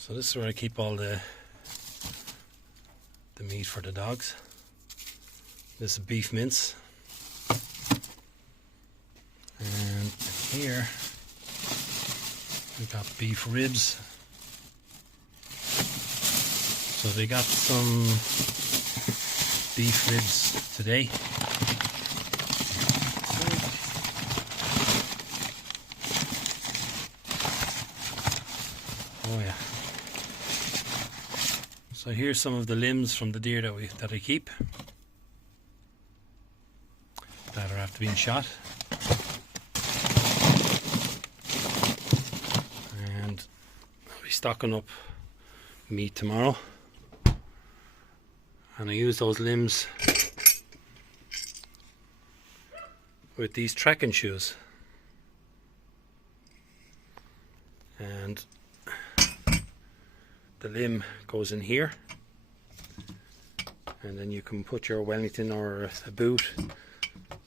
So this is where I keep all the meat for the dogs. This is beef mince. And here we got beef ribs. So they got some beef ribs today. Oh yeah. So here's some of the limbs from the deer that I keep that are after being shot. And I'll be stocking up meat tomorrow. And I use those limbs with these trekking shoes. And the limb goes in here, and then you can put your Wellington or a boot,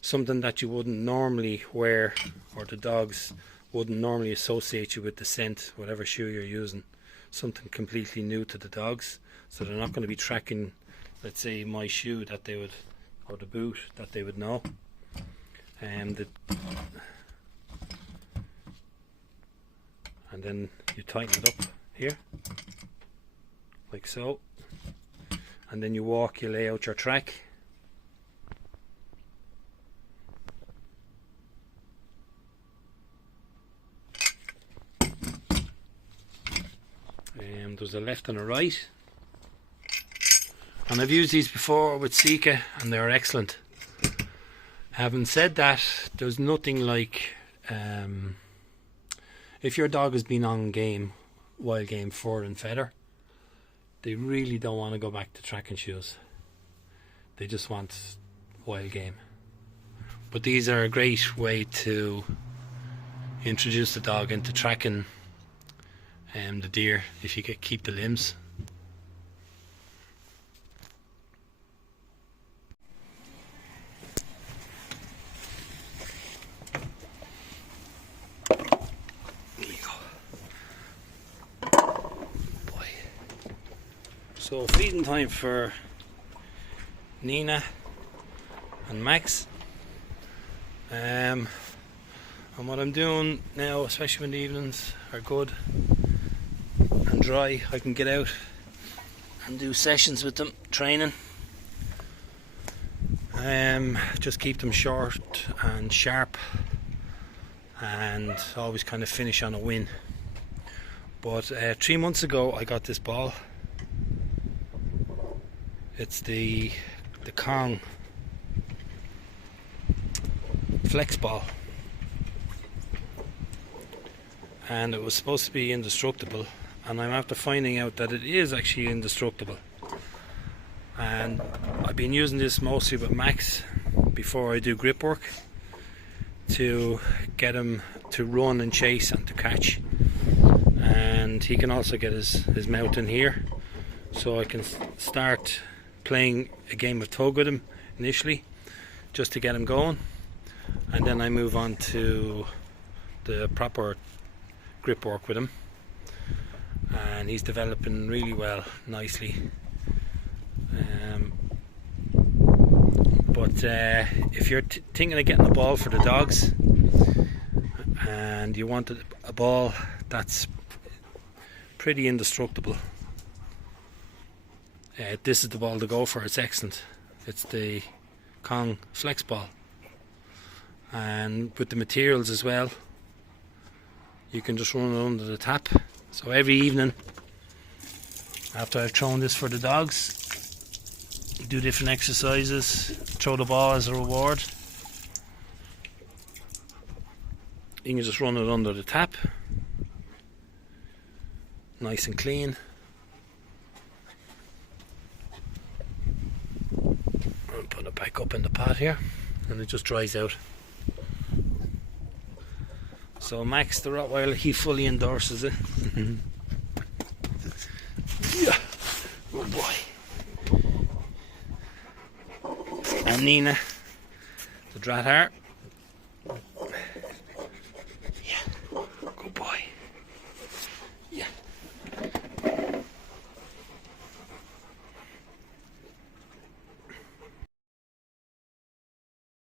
something that you wouldn't normally wear, or the dogs wouldn't normally associate you with the scent, whatever shoe you're using, something completely new to the dogs, so they're not going to be tracking, let's say, my shoe that they would, or the boot that they would know. And then you tighten it up here like so, and then you walk, you lay out your track. There's a left and a right, and I've used these before with Sika and they're excellent. Having said that, there's nothing like if your dog has been on game, wild game, fur and feather, they really don't want to go back to tracking shoes. They just want wild game. But these are a great way to introduce the dog into tracking the deer if you keep the limbs. So feeding time for Nina and Max, and what I'm doing now, especially when the evenings are good and dry, I can get out and do sessions with them, training. Just keep them short and sharp, and always kind of finish on a win. But 3 months ago I got this ball. It's the Kong Flexball, and it was supposed to be indestructible, and I'm after finding out that it is actually indestructible. And I've been using this mostly with Max before I do grip work, to get him to run and chase and to catch, and he can also get his mouth in here, so I can start playing a game of tug with him initially, just to get him going, and then I move on to the proper grip work with him, and he's developing really well, nicely. But if you're thinking of getting a ball for the dogs and you want a ball that's pretty indestructible, this is the ball to go for. It's excellent. It's the Kong Flexball, and with the materials as well, you can just run it under the tap. So every evening after I've thrown this for the dogs, do different exercises, throw the ball as a reward. You can just run it under the tap, nice and clean. I'll put it back up in the pot here, and it just dries out. So Max the Rottweiler, he fully endorses it. Yeah, good boy. And Nina the Drahthaar,